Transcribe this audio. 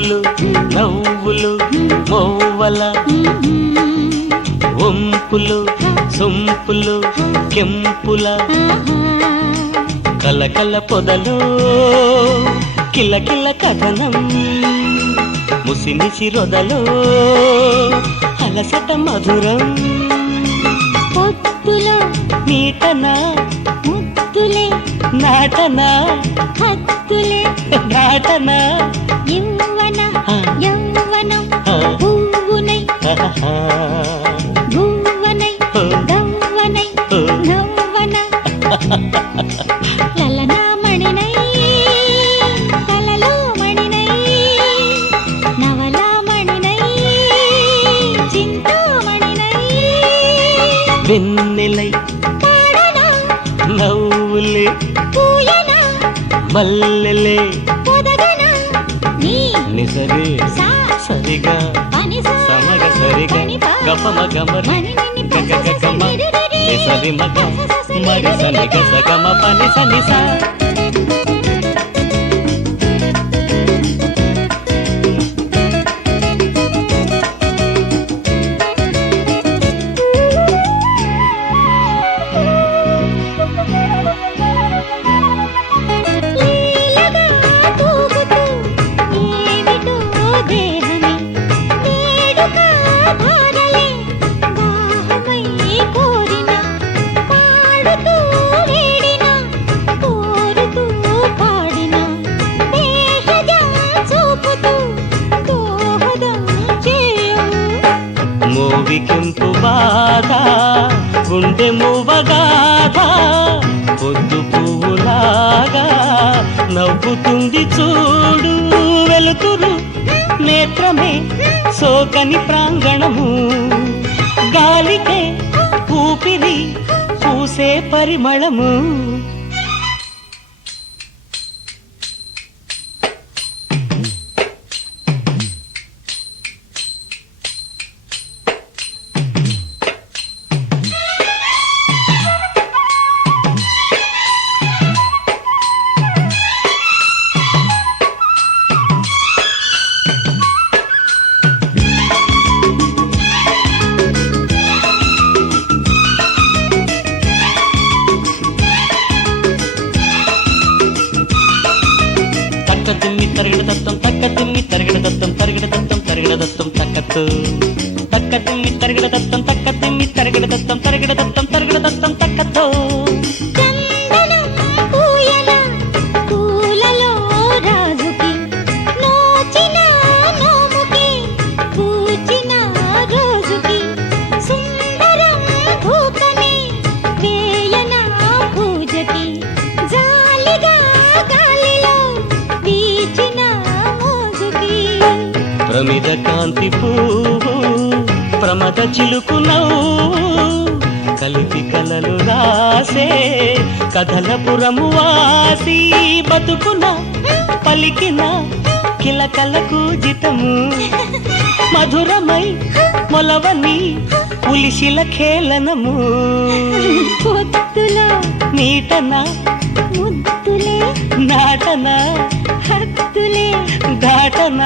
పువ్వులు నవ్వులు మోవల ఒంపులు సొంపులు కెంపుల కలకల పొదలో కిలకిల కథనం ముసిమిసి రొదలో అలసట మధురం పొత్తులో నీటన ముద్దులే నాటన హత్తులే నాటన యవ్వన యవ్వనం పువ్వునై భువనై గవ్వనై నవ్వన లలనా మణినై కలలో మణినై నవలా మణినై చింతామణినై వెన్నెలై పాడనా నవ్వులే పూయనా మల్లెలే పొదగనా నీ నిసరే సా సరిగా పనిసా సమగ సరిగా గపమ గమరి మణిని గగగమ నిసరి మగ మరి సని గసగమ పని సని సా లీలగా తూగుతూ ఏమిటో దేహమే వేడుక ధారలే దాహమై కోరిన పాడుతూ వేడిన కోరుతూ పాడిన భేషజం చూపుతూ దోహదం చేయవు మోవికెంపు బాధ గుండె మూవగాథ పొద్దు పువ్వులాగా నవ్వుతుంది చూడు వెలుతురు నేత్రమే సోకని ప్రాంగణము గాలికే ఊపిరి పూసే పరిమళము తక్కతిమ్మి తరగడ దత్తం తక్కతిమ్మి తరగడ దత్తం తరగడ దత్తం తరగడ దత్తం తక్కత్తు తక్కతిమ్మి తరగడ దత్తం తక్కతిమ్మి తరగడ దత్తం తరగడ దత్తం తరగడ దత్తం తక్కత్తు చందనం పూయన పూలలో రాజుకి నోచిన నోముకి పూచిన రోజుకి సుందరం ధూపమే వేయన పూజకి జాలిగా గాలిలో వీచిన మోజుకి ప్రమిద కాంతి పువ్వు ప్రమద చిలుకు నవ్వు కలిపి కలలు రాసే కథలపురము వాసి బతుకున పలికిన కిలకలకు జితము మధురమై మొలవని పులిశిల ఖేళనము పొత్తులో నీటన ముద్దులే నాటన హత్తులే దాటన